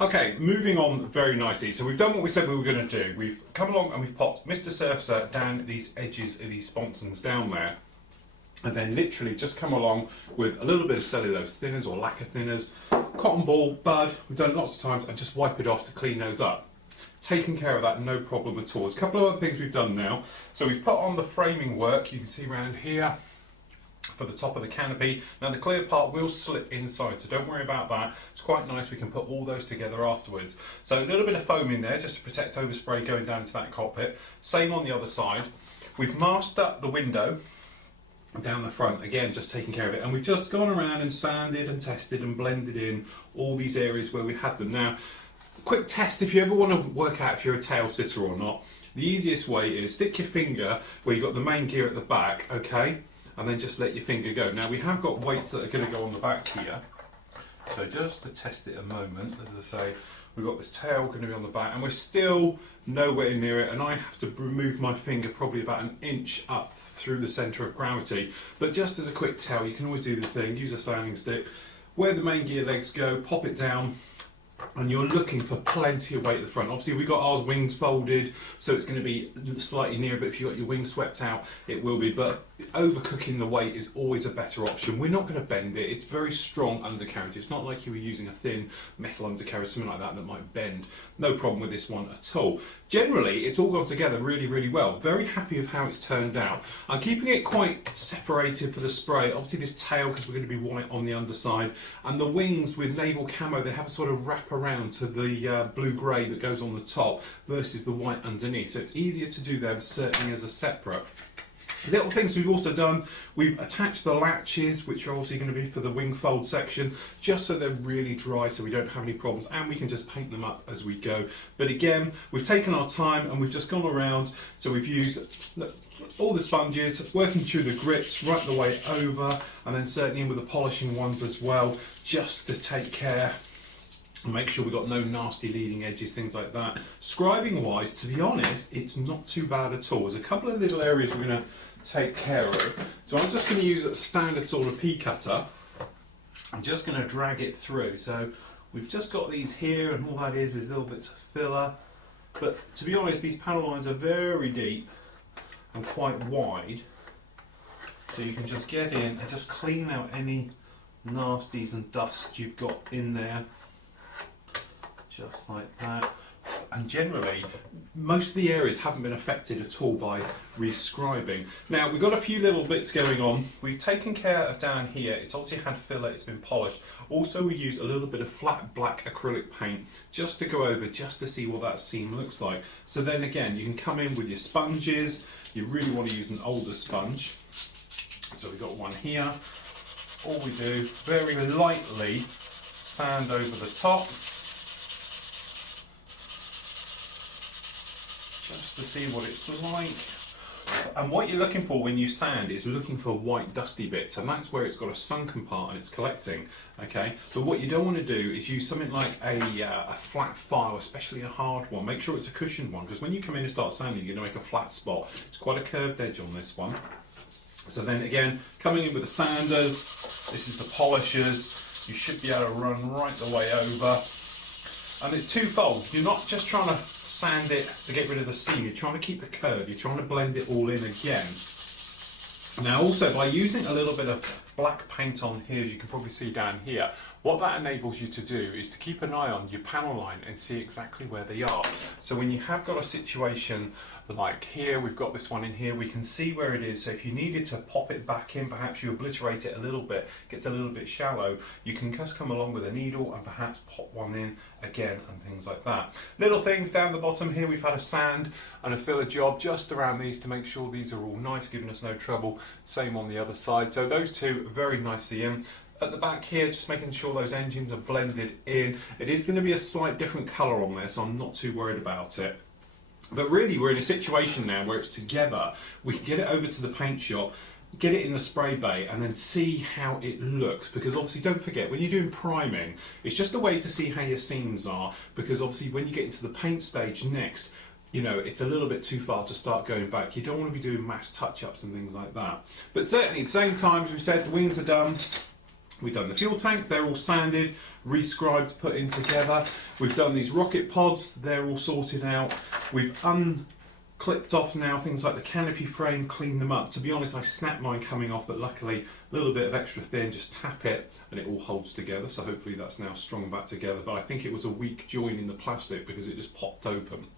Okay, moving on very nicely. So we've done what we said we were going to do. We've come along and we've popped Mr. Surfacer down these edges of these sponsons down there. And then literally just come along with a little bit of cellulose thinners or lacquer thinners, cotton ball, bud, we've done it lots of times, and just wipe it off to clean those up. Taking care of that, no problem at all. There's a couple of other things we've done now. So we've put on the framing work, you can see around here, for the top of the canopy. Now the clear part will slip inside, so don't worry about that. It's quite nice, we can put all those together afterwards. So a little bit of foam in there just to protect overspray going down into that cockpit. Same on the other side. We've masked up the window down the front, again just taking care of it, and we've just gone around and sanded and tested and blended in all these areas where we had them. Now, quick test if you ever want to work out if you're a tail sitter or not. The easiest way is stick your finger where you've got the main gear at the back, okay, and then just let your finger go. Now we have got weights that are going to go on the back here, so just to test it a moment, as I say, we've got this tail going to be on the back and we're still nowhere near it, and I have to remove my finger probably about an inch up through the centre of gravity. But just as a quick tell, you can always do the thing, use a sanding stick, where the main gear legs go, pop it down, and you're looking for plenty of weight at the front. Obviously we've got ours wings folded, so it's going to be slightly nearer, but if you've got your wings swept out, it will be. But overcooking the weight is always a better option. We're not going to bend it. It's very strong undercarriage. It's not like you were using a thin metal undercarriage, something like that, that might bend. No problem with this one at all. Generally, it's all gone together really, really well. Very happy with how it's turned out. I'm keeping it quite separated for the spray. Obviously this tail, because we're going to be white on the underside, and the wings with naval camo, they have a sort of wrap around to the blue-grey that goes on the top versus the white underneath. So it's easier to do them certainly as a separate. Little things we've also done, we've attached the latches, which are obviously going to be for the wing fold section, just so they're really dry so we don't have any problems, and we can just paint them up as we go. But again, we've taken our time and we've just gone around, so we've used all the sponges, working through the grips right the way over, and then certainly in with the polishing ones as well, just to take care and make sure we've got no nasty leading edges, things like that. Scribing wise, to be honest, it's not too bad at all. There's a couple of little areas we're going to take care of. So I'm just going to use a standard sort of pea cutter. I'm just going to drag it through. So we've just got these here, and all that is little bits of filler. But to be honest, these panel lines are very deep and quite wide. So you can just get in and just clean out any nasties and dust you've got in there. Just like that. And generally, most of the areas haven't been affected at all by rescribing. Now, we've got a few little bits going on. We've taken care of down here. It's obviously had filler, it's been polished. Also, we used a little bit of flat black acrylic paint just to go over, just to see what that seam looks like. So then again, you can come in with your sponges. You really want to use an older sponge. So we've got one here. All we do, very lightly sand over the top, just to see what it's like. And what you're looking for when you sand is looking for white dusty bits, and that's where it's got a sunken part and it's collecting, okay? But what you don't want to do is use something like a flat file, especially a hard one. Make sure it's a cushioned one, because when you come in and start sanding, you're going to make a flat spot. It's quite a curved edge on this one. So then again, coming in with the sanders, this is the polishers, you should be able to run right the way over. And it's twofold. You're not just trying to sand it to get rid of the seam, you're trying to keep the curve, you're trying to blend it all in again. Now also, by using a little bit of black paint on here, as you can probably see down here, what that enables you to do is to keep an eye on your panel line and see exactly where they are. So when you have got a situation like here, we've got this one in here, we can see where it is. So if you needed to pop it back in, perhaps you obliterate it a little bit, gets a little bit shallow, you can just come along with a needle and perhaps pop one in again and things like that. Little things down the bottom here, we've had a sand and a filler job just around these to make sure these are all nice, giving us no trouble. Same on the other side. So those two very nicely in. At the back here, just making sure those engines are blended in. It is going to be a slight different colour on this, so I'm not too worried about it. But really, we're in a situation now where it's together. We can get it over to the paint shop, get it in the spray bay, and then see how it looks. Because obviously, don't forget, when you're doing priming, it's just a way to see how your seams are. Because obviously, when you get into the paint stage next, you know, it's a little bit too far to start going back. You don't want to be doing mass touch-ups and things like that. But certainly at the same time, as we said, the wings are done. We've done the fuel tanks, they're all sanded, rescribed, put in together. We've done these rocket pods, they're all sorted out. We've unclipped off now things like the canopy frame, cleaned them up. To be honest, I snapped mine coming off, but luckily a little bit of extra thin, just tap it and it all holds together. So hopefully that's now strung back together. But I think it was a weak join in the plastic because it just popped open.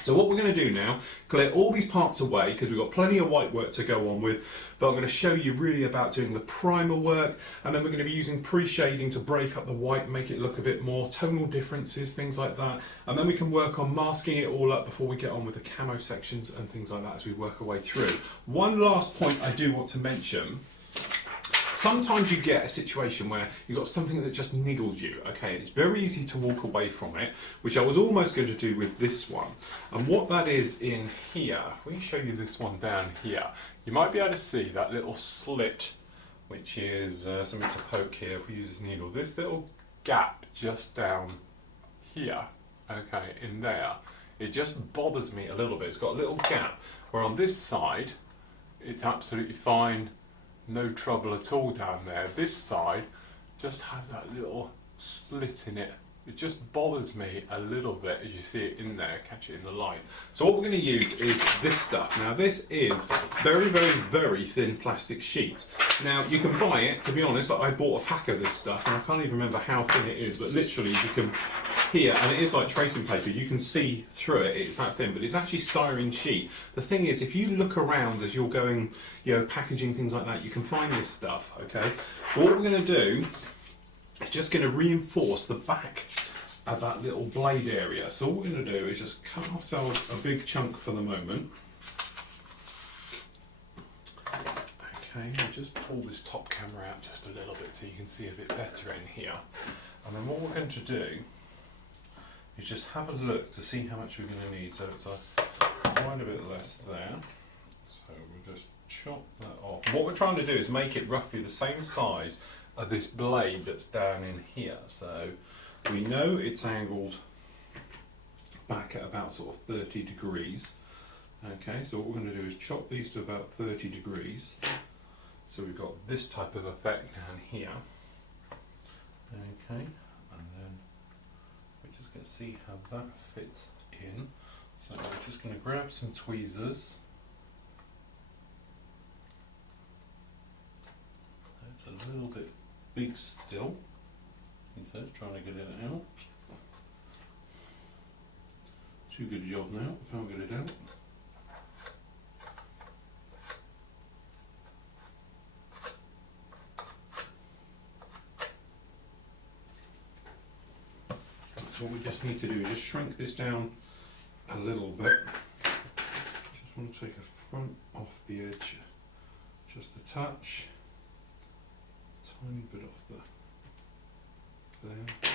So what we're going to do now, clear all these parts away because we've got plenty of white work to go on with, but I'm going to show you really about doing the primer work, and then we're going to be using pre-shading to break up the white, make it look a bit more, tonal differences, things like that, and then we can work on masking it all up before we get on with the camo sections and things like that as we work our way through. One last point I do want to mention. Sometimes you get a situation where you've got something that just niggles you, okay? It's very easy to walk away from it, which I was almost going to do with this one. And what that is in here, if we show you this one down here, you might be able to see that little slit, which is something to poke here if we use this needle. This little gap just down here, okay, in there, it just bothers me a little bit. It's got a little gap, where on this side, it's absolutely fine. No trouble at all down there. This side just has that little slit in it. It just bothers me a little bit as you see it in there, catch it in the light. So what we're going to use is this stuff. Now this is very, very, very thin plastic sheet. Now you can buy it, to be honest, I bought a pack of this stuff and I can't even remember how thin it is, but literally you can, here, and it is like tracing paper, you can see through it, it's that thin, but it's actually styrene sheet. The thing is, if you look around as you're going, you know, packaging, things like that, you can find this stuff, okay? But what we're going to do, it's just going to reinforce the back of that little blade area. So what we're going to do is just cut ourselves a big chunk for the moment. Okay, I'll just pull this top camera out just a little bit so you can see a bit better in here. And then what we're going to do is just have a look to see how much we're going to need. So it's quite a bit less there. So we'll just chop that off. What we're trying to do is make it roughly the same size of this blade that's down in here. So we know it's angled back at about sort of 30 degrees. Okay, so what we're going to do is chop these to about 30 degrees. So we've got this type of effect down here. Okay, and then we're just going to see how that fits in. So we're just going to grab some tweezers. It's a little bit big still. He says, trying to get it out. Too good a job now, can't get it out. So what we just need to do is just shrink this down a little bit. Just want to take a front off the edge, just a touch, tiny bit off the there. Okay,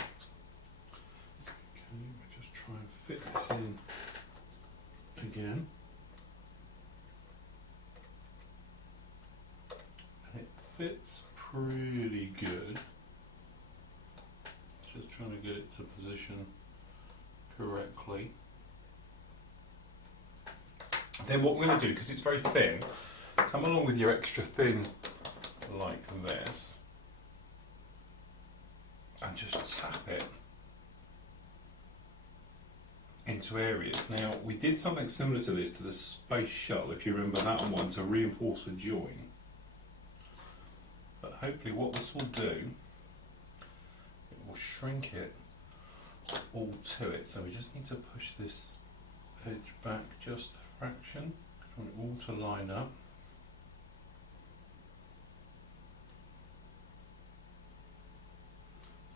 we'll just try and fit this in again. And it fits pretty good. Just trying to get it to position correctly. Then what we're going to do, because it's very thin, come along with your extra thin like this. And just tap it into areas. Now, we did something similar to this to the Space Shuttle, if you remember that one, to reinforce a join. But hopefully what this will do, it will shrink it all to it. So we just need to push this edge back just a fraction. I want it all to line up.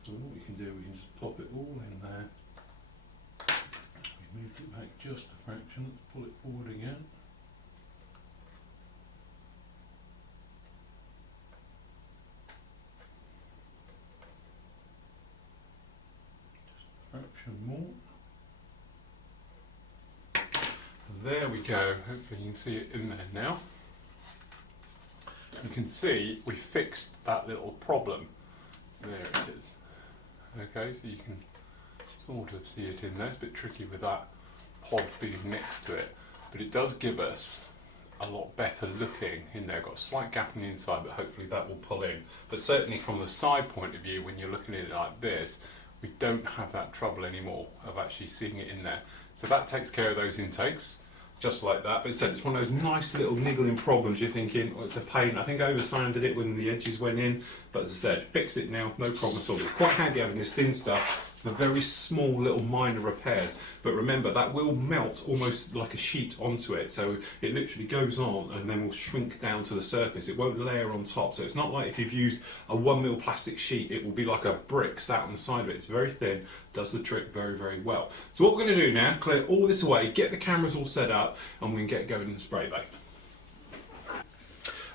So what we can do, we can just pop it all in there. We moved it back just a fraction. Let's pull it forward again. Just a fraction more. There we go. Hopefully you can see it in there now. You can see we fixed that little problem. There it is. Okay, so you can sort of see it in there. It's a bit tricky with that pod being next to it, but it does give us a lot better looking in there. Got a slight gap on the inside, but hopefully that will pull in. But certainly from the side point of view, when you're looking at it like this, we don't have that trouble anymore of actually seeing it in there. So that takes care of those intakes, just like that. But it's one of those nice little niggling problems. You're thinking, well, it's a pain. I think I over-sanded it when the edges went in, but as I said, fixed it now, no problem at all. It's quite handy having this thin stuff for very small little minor repairs. But remember, that will melt almost like a sheet onto it. So it literally goes on and then will shrink down to the surface. It won't layer on top. So it's not like if you've used a 1mm plastic sheet, it will be like a brick sat on the side of it. It's very thin, does the trick very, very well. So what we're going to do now, clear all this away, get the cameras all set up, and we can get going in the spray bay.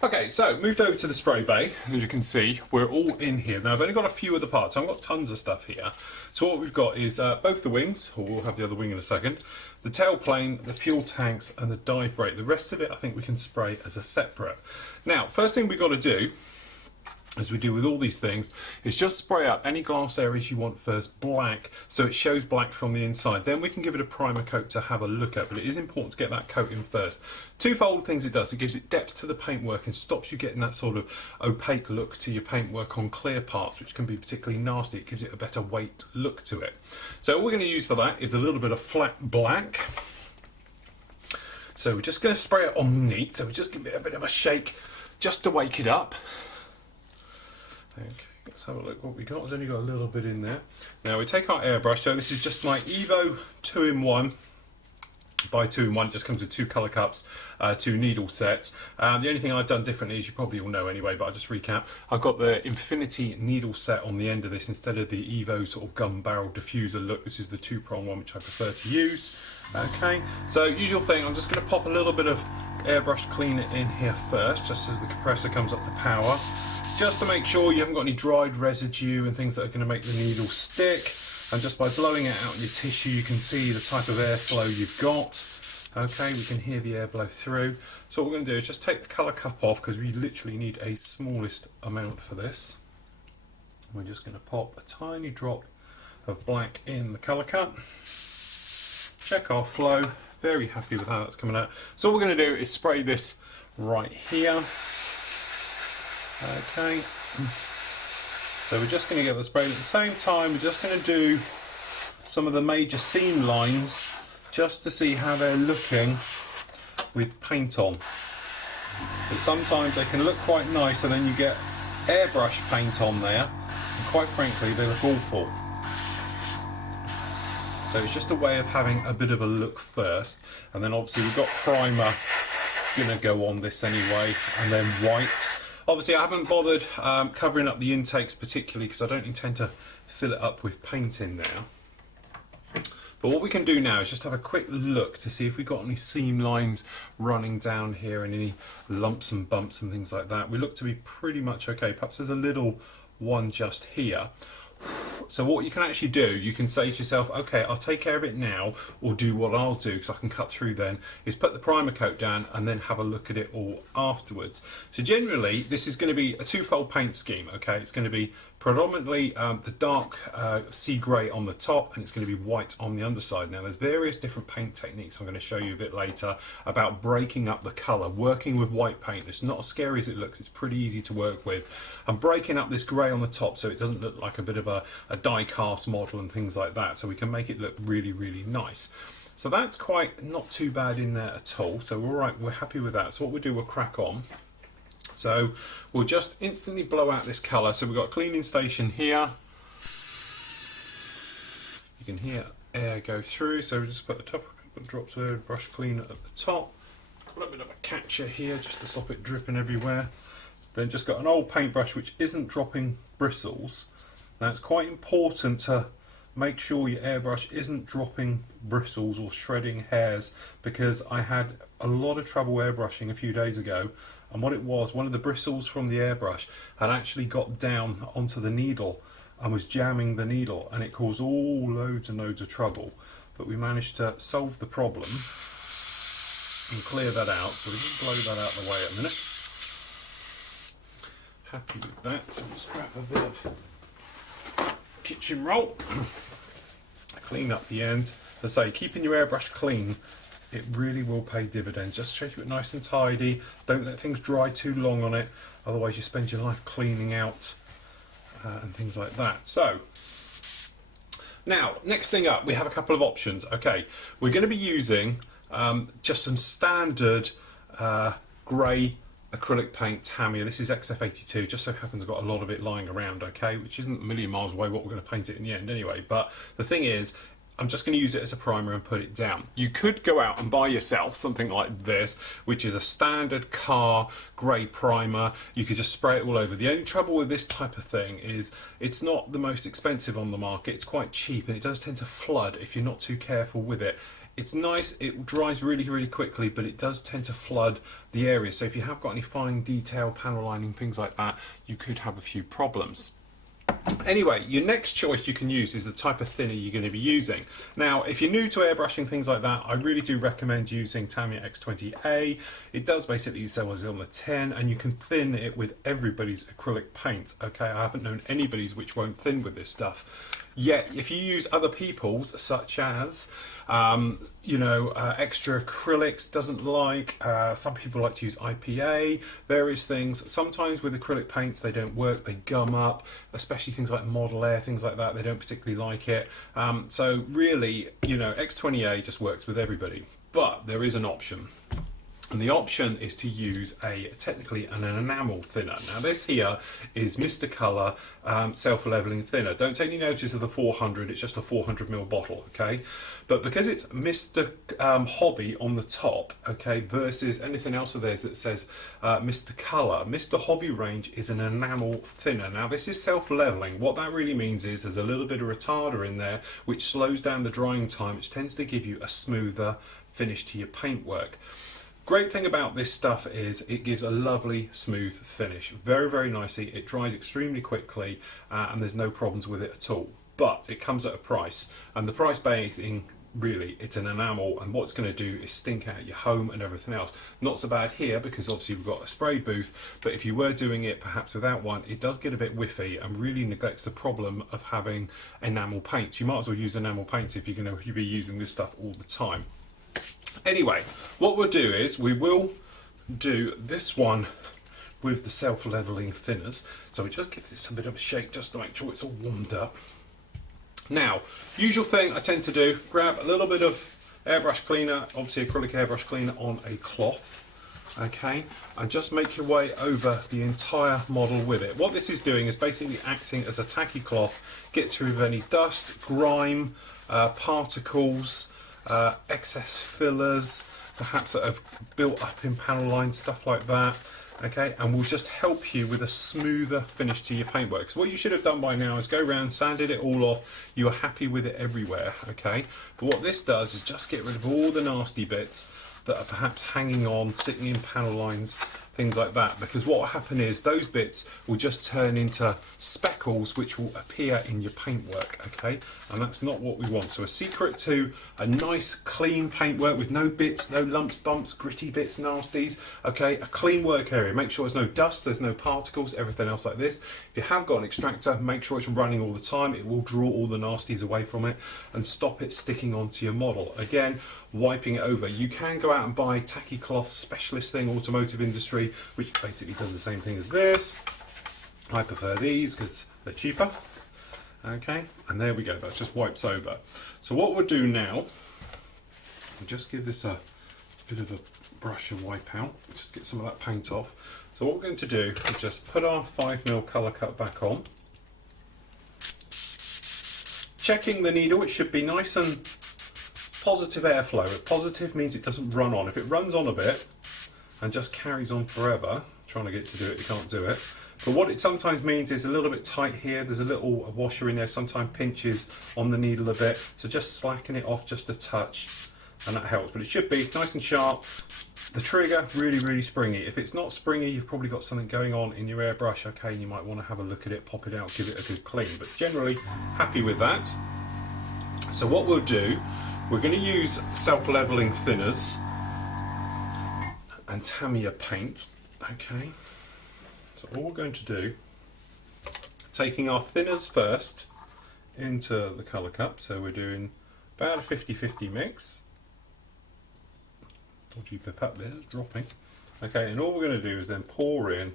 Okay, so moved over to the spray bay. As you can see, we're all in here. Now, I've only got a few of the parts. I've got tons of stuff here. So what we've got is both the wings, or we'll have the other wing in a second, the tailplane, the fuel tanks, and the dive brake. The rest of it, I think we can spray as a separate. Now, first thing we've got to do, as we do with all these things, is just spray up any glass areas you want first black, so it shows black from the inside. Then we can give it a primer coat to have a look at, but it is important to get that coat in first. Twofold things it does: it gives it depth to the paintwork and stops you getting that sort of opaque look to your paintwork on clear parts, which can be particularly nasty. It gives it a better weight look to it. So all we're going to use for that is a little bit of flat black. So we're just going to spray it on neat, so we just give it a bit of a shake just to wake it up. Okay, let's have a look what we got. We've only got a little bit in there. Now we take our airbrush. So this is just my Evo 2-in-1 by 2-in-1. It just comes with 2 colour cups, 2 needle sets. The only thing I've done differently, as you probably all know anyway, but I'll just recap. I've got the Infinity needle set on the end of this instead of the Evo sort of gun barrel diffuser look. This is the 2-prong one, which I prefer to use. Okay, so usual thing, I'm just going to pop a little bit of airbrush cleaner in here first, just as the compressor comes up to power, just to make sure you haven't got any dried residue and things that are going to make the needle stick. And just by blowing it out in your tissue, you can see the type of airflow you've got. Okay, we can hear the air blow through. So what we're going to do is just take the colour cup off, because we literally need a smallest amount for this. We're just going to pop a tiny drop of black in the colour cup. Check our flow. Very happy with how that's coming out. So what we're going to do is spray this right here. Okay. So we're just going to get the spray. At the same time, we're just going to do some of the major seam lines just to see how they're looking with paint on. But sometimes they can look quite nice and then you get airbrush paint on there, and quite frankly they look awful. So it's just a way of having a bit of a look first, and then obviously we've got primer going to go on this anyway, and then white. Obviously I haven't bothered covering up the intakes particularly because I don't intend to fill it up with paint in there. But what we can do now is just have a quick look to see if we've got any seam lines running down here and any lumps and bumps and things like that. We look to be pretty much okay. Perhaps there's a little one just here. So what you can actually do, you can say to yourself, okay, I'll take care of it now, or do what I'll do, because I can cut through then, is put the primer coat down and then have a look at it all afterwards. So generally, this is going to be a twofold paint scheme, okay? It's going to be predominantly the dark sea grey on the top, and it's going to be white on the underside. Now there's various different paint techniques I'm going to show you a bit later about breaking up the colour, working with white paint. It's not as scary as it looks, it's pretty easy to work with. And breaking up this grey on the top so it doesn't look like a bit of a die cast model and things like that, so we can make it look really, really nice. So that's quite not too bad in there at all. So all right, we're happy with that. So what we'll do, we'll crack on. So we'll just instantly blow out this colour. So we've got a cleaning station here. You can hear air go through. So we just put a couple of drops of brush cleaner at the top. A little bit of a catcher here just to stop it dripping everywhere. Then just got an old paintbrush which isn't dropping bristles. Now it's quite important to make sure your airbrush isn't dropping bristles or shredding hairs, because I had a lot of trouble airbrushing a few days ago, and what it was, one of the bristles from the airbrush had actually got down onto the needle and was jamming the needle, and it caused all loads and loads of trouble. But we managed to solve the problem and clear that out, so we just blow that out of the way a minute. Happy with that, so we'll just grab a bit of kitchen roll, clean up the end, As I say, keeping your airbrush clean, it really will pay dividends. Just shake it nice and tidy. Don't let things dry too long on it, otherwise you spend your life cleaning out and things like that. So now, next thing up, we have a couple of options. Okay, we're going to be using just some standard grey acrylic paint Tamiya. This is XF82, just so happens I've got a lot of it lying around, okay, which isn't a million miles away what we're going to paint it in the end anyway. But the thing is, I'm just going to use it as a primer and put it down. You could go out and buy yourself something like this, which is a standard car grey primer. You could just spray it all over. The only trouble with this type of thing is it's not the most expensive on the market. It's quite cheap, and it does tend to flood if you're not too careful with it. It's nice, it dries really, really quickly, but it does tend to flood the area. So if you have got any fine detail, panel lining, things like that, you could have a few problems. Anyway, your next choice you can use is the type of thinner you're going to be using. Now, if you're new to airbrushing, things like that, I really do recommend using Tamiya X20A. It does basically sell as on the 10, and you can thin it with everybody's acrylic paint. Okay, I haven't known anybody's which won't thin with this stuff. Yet, if you use other people's, such as extra acrylics, doesn't like, some people like to use IPA, various things. Sometimes with acrylic paints they don't work, they gum up, especially things like Model Air, things like that, they don't particularly like it. So really, X20A just works with everybody. But there is an option. And the option is to use technically an enamel thinner. Now this here is Mr. Colour self-leveling thinner. Don't take any notice of the 400, it's just a 400ml bottle, okay? But because it's Mr. Hobby on the top, okay, versus anything else of theirs that says Mr. Colour, Mr. Hobby range is an enamel thinner. Now this is self-leveling. What that really means is there's a little bit of retarder in there which slows down the drying time, which tends to give you a smoother finish to your paintwork. Great thing about this stuff is it gives a lovely smooth finish, very, very nicely. It dries extremely quickly and there's no problems with it at all. But it comes at a price, and the price being really it's an enamel, and what it's going to do is stink out your home and everything else. Not so bad here because obviously we've got a spray booth, but if you were doing it perhaps without one, it does get a bit whiffy and really neglects the problem of having enamel paints. You might as well use enamel paints if you're going to be using this stuff all the time. Anyway, what we'll do is we will do this one with the self-leveling thinners. So we just give this a bit of a shake just to make sure it's all warmed up. Now, usual thing I tend to do, grab a little bit of airbrush cleaner, obviously acrylic airbrush cleaner on a cloth, okay, and just make your way over the entire model with it. What this is doing is basically acting as a tacky cloth, gets rid of any dust, grime, particles, excess fillers, perhaps that have built up in panel lines, stuff like that. Okay, and will just help you with a smoother finish to your paintwork. So what you should have done by now is go around, sanded it all off. You are happy with it everywhere, okay? But what this does is just get rid of all the nasty bits that are perhaps hanging on, sitting in panel lines, things like that, because what will happen is those bits will just turn into speckles which will appear in your paintwork, okay? And that's not what we want. So a secret to a nice clean paintwork with no bits, no lumps, bumps, gritty bits, nasties, okay? A clean work area. Make sure there's no dust, there's no particles, everything else like this. If you have got an extractor, make sure it's running all the time. It will draw all the nasties away from it and stop it sticking onto your model. Again, wiping it over. You can go out and buy tacky cloth, specialist thing, automotive industry, which basically does the same thing as this. I prefer these because they're cheaper. Okay, and there we go, that just wipes over. So what we'll do now, we'll just give this a bit of a brush and wipe out, just get some of that paint off. So what we're going to do is just put our 5mm colour cut back on. Checking the needle, it should be nice and positive airflow. Positive means it doesn't run on. If it runs on a bit and just carries on forever, trying to get to do it, you can't do it. But what it sometimes means is a little bit tight here, there's a little washer in there, sometimes pinches on the needle a bit, so just slacken it off just a touch and that helps. But it should be nice and sharp. The trigger, really, really springy. If it's not springy, you've probably got something going on in your airbrush, okay, you might want to have a look at it, pop it out, give it a good clean. But generally, happy with that. So what we'll do, we're going to use self-leveling thinners and Tamiya paint, okay. So all we're going to do, taking our thinners first into the colour cup, so we're doing About a 50-50 mix. Dodgy pipette there, it's dropping. Okay, and all we're going to do is then pour in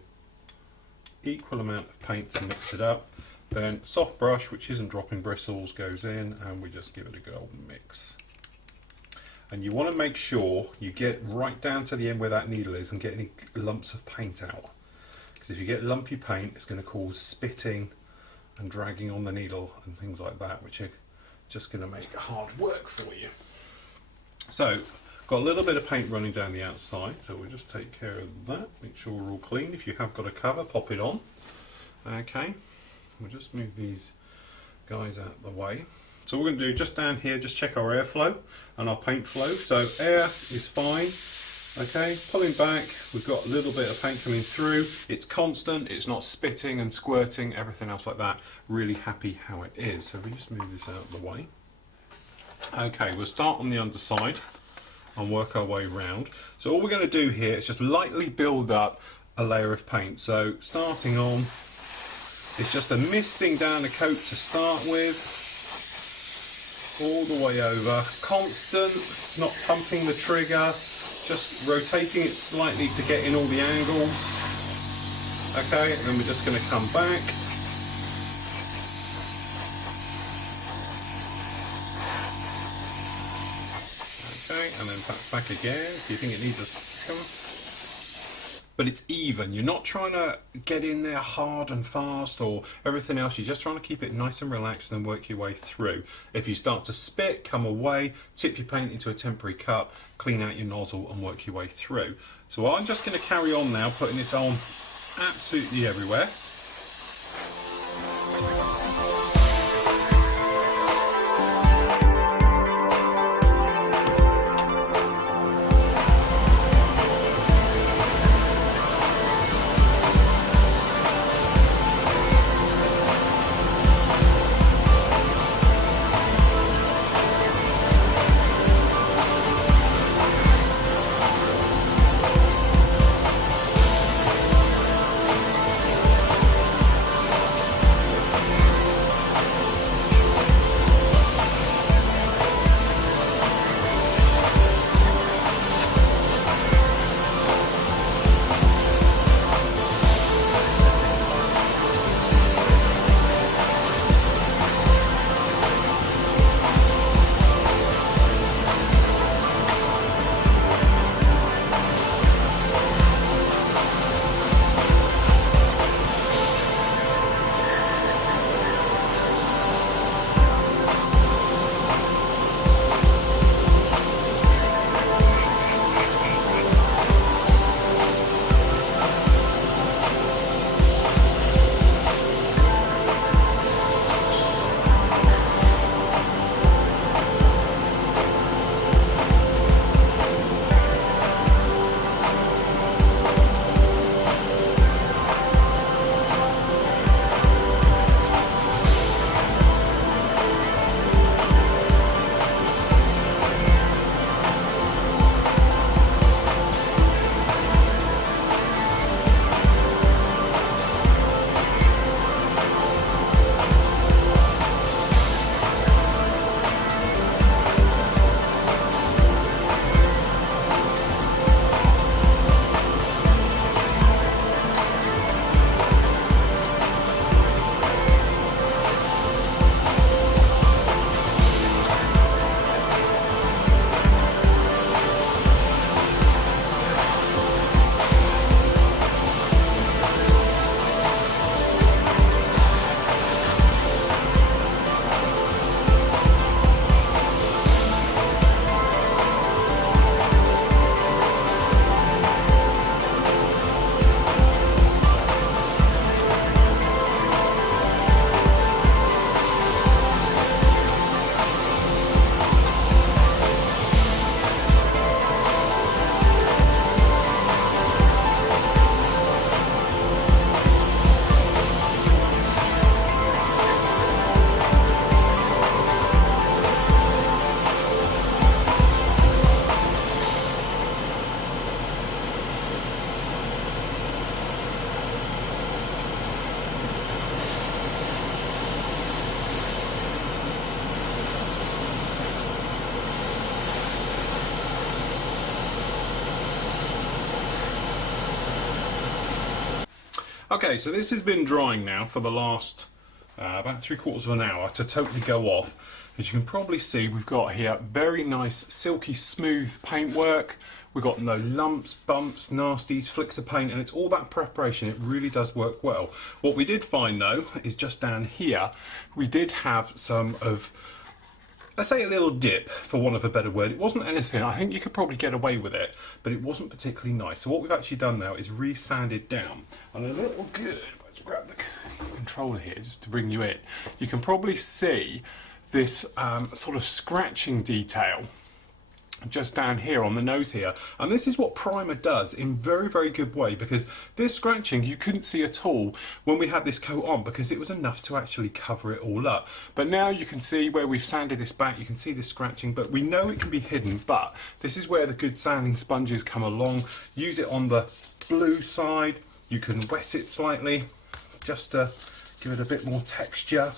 equal amount of paint to mix it up. Then soft brush, which isn't dropping bristles, goes in, and we just give it a good old mix. And you want to make sure you get right down to the end where that needle is and get any lumps of paint out. Because if you get lumpy paint, it's going to cause spitting and dragging on the needle and things like that, which are just going to make hard work for you. So, got a little bit of paint running down the outside, so we'll just take care of that. Make sure we're all clean. If you have got a cover, pop it on. Okay, we'll just move these guys out of the way. So we're going to do just down here, just check our airflow and our paint flow. So air is fine. Okay, pulling back, we've got a little bit of paint coming through. It's constant, it's not spitting and squirting, everything else like that. Really happy how it is. So we just move this out of the way. Okay, we'll start on the underside and work our way round. So all we're going to do here is just lightly build up a layer of paint. So starting on, it's just a misting down the coat to start with. All the way over, constant, not pumping the trigger, just rotating it slightly to get in all the angles. Okay, and then we're just going to come back. Okay, and then back again. Do you think it needs a second? But it's even. You're not trying to get in there hard and fast or everything else. You're just trying to keep it nice and relaxed and work your way through. If you start to spit, come away, tip your paint into a temporary cup, clean out your nozzle and work your way through. So I'm just going to carry on now, putting this on absolutely everywhere. Okay, so this has been drying now for the last about 3/4 of an hour to totally go off. As you can probably see, we've got here very nice, silky, smooth paintwork. We've got no lumps, bumps, nasties, flicks of paint, and it's all that preparation. It really does work well. What we did find though is just down here, we did have some of, let's say, a little dip, for want of a better word. It wasn't anything, I think you could probably get away with it, but it wasn't particularly nice. So what we've actually done now is re-sanded down. And a little good, let's grab the controller here just to bring you in. You can probably see this sort of scratching detail just down here on the nose here, and this is what primer does in very, very good way, because this scratching you couldn't see at all when we had this coat on, because it was enough to actually cover it all up. But now you can see where we've sanded this back, you can see this scratching, but we know it can be hidden. But this is where the good sanding sponges come along. Use it on the blue side, you can wet it slightly just to give it a bit more texture.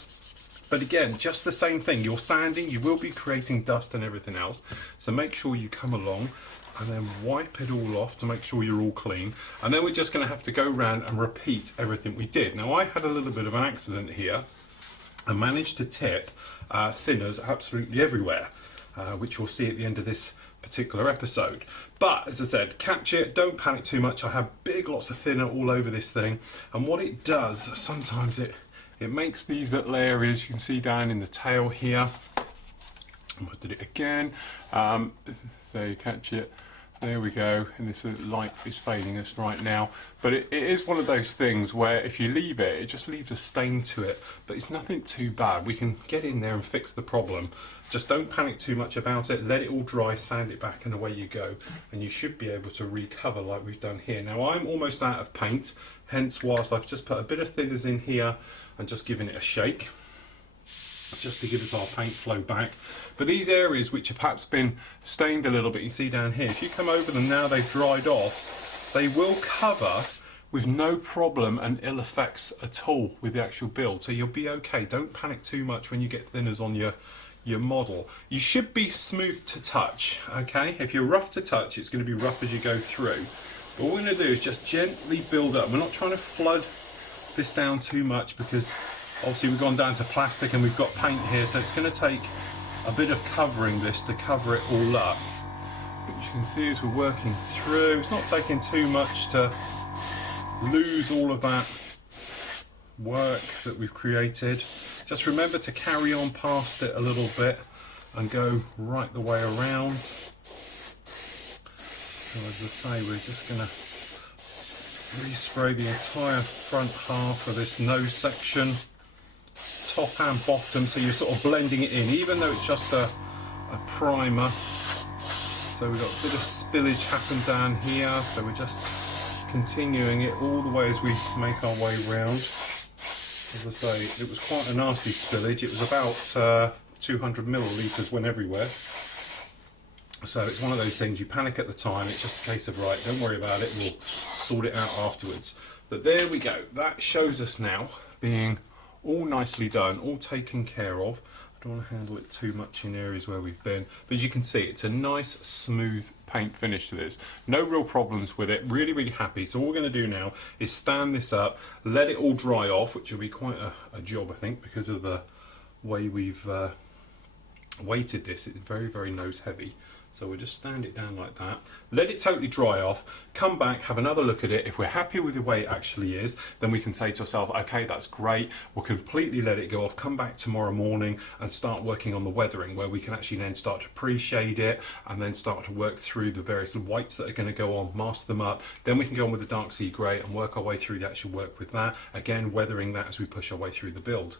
But again, just the same thing, you're sanding, you will be creating dust and everything else. So make sure you come along and then wipe it all off to make sure you're all clean. And then we're just gonna have to go around and repeat everything we did. Now I had a little bit of an accident here. I managed to tip thinners absolutely everywhere, which we'll see at the end of this particular episode. But as I said, catch it, don't panic too much. I have big lots of thinner all over this thing. And what it does, sometimes it makes these little areas, you can see down in the tail here. Almost did it again. So you catch it. There we go. And this light is failing us right now. But it is one of those things where if you leave it, it just leaves a stain to it. But it's nothing too bad. We can get in there and fix the problem. Just don't panic too much about it. Let it all dry, sand it back, and away you go. And you should be able to recover like we've done here. Now I'm almost out of paint. Hence, whilst I've just put a bit of thinners in here and just giving it a shake, just to give us our paint flow back. But these areas which have perhaps been stained a little bit, you see down here, if you come over them now they've dried off, they will cover with no problem and ill effects at all with the actual build. So you'll be okay. Don't panic too much when you get thinners on your model. You should be smooth to touch, okay? If you're rough to touch, it's going to be rough as you go through. But what we're going to do is just gently build up. We're not trying to flood this down too much, because obviously we've gone down to plastic and we've got paint here, so it's going to take a bit of covering this to cover it all up. But you can see as we're working through, it's not taking too much to lose all of that work that we've created. Just remember to carry on past it a little bit and go right the way around. So as I say, we're just going to respray the entire front half of this nose section, top and bottom, so you're sort of blending it in, even though it's just a primer. So we've got a bit of spillage happen down here, so we're just continuing it all the way as we make our way round. As I say, it was quite a nasty spillage. It was about 200 millilitres, went everywhere. So it's one of those things, you panic at the time, it's just a case of, right, don't worry about it, we'll sort it out afterwards. But there we go, that shows us now being all nicely done, all taken care of. I don't want to handle it too much in areas where we've been, but as you can see, it's a nice smooth paint finish to this. No real problems with it, really, really happy. So all we're going to do now is stand this up, let it all dry off, which will be quite a job, I think, because of the way we've weighted this. It's very, very nose heavy. So we'll just stand it down like that, let it totally dry off, come back, have another look at it. If we're happy with the way it actually is, then we can say to ourselves, okay, that's great, we'll completely let it go off, come back tomorrow morning and start working on the weathering, where we can actually then start to pre-shade it and then start to work through the various whites that are going to go on, mask them up. Then we can go on with the dark sea grey and work our way through the actual work with that, again weathering that as we push our way through the build.